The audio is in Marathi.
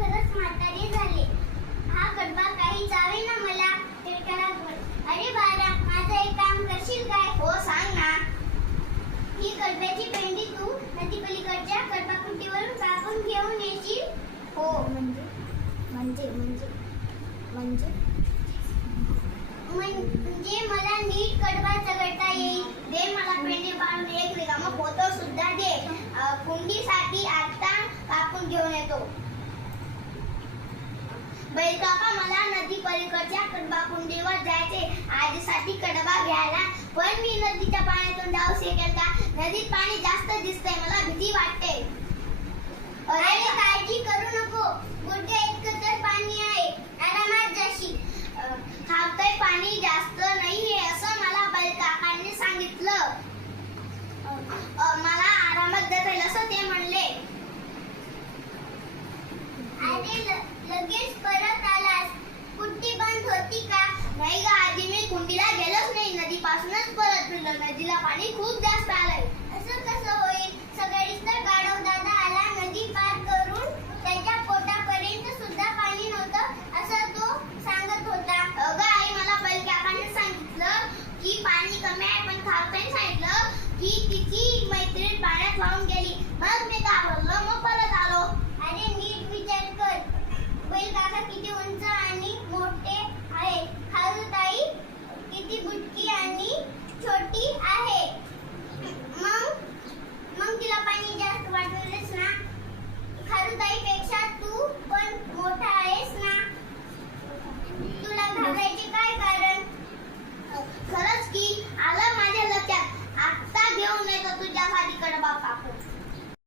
खरंच म्हातारे झाले. हा कडबा काही जावे ना मला. अरे बाळा, माझं एक काम करशील काय? हो, सांग ना. ही कडब्याची पेंडी तू नदी पलीकडच्या कडबाकुंटीवरून कापून घेऊन येशील. हो, म्हणजे मला नीट कडबा चघळता येईल. दे मला पेंडी बांधून एक रिकामा पोतं सुद्धा दे. कुंडीसाठी आता कापून घेऊन येतो. बैल काका, मला नदी पलीकडच्या कडबा कुंडीवर जायचे. आजीसाठी कडबा घ्यायला. पण मी नदीच्या पाण्यातून जाऊ शकेल का? नदीत पाणी जास्त दिसतंय, मला भीती वाटते.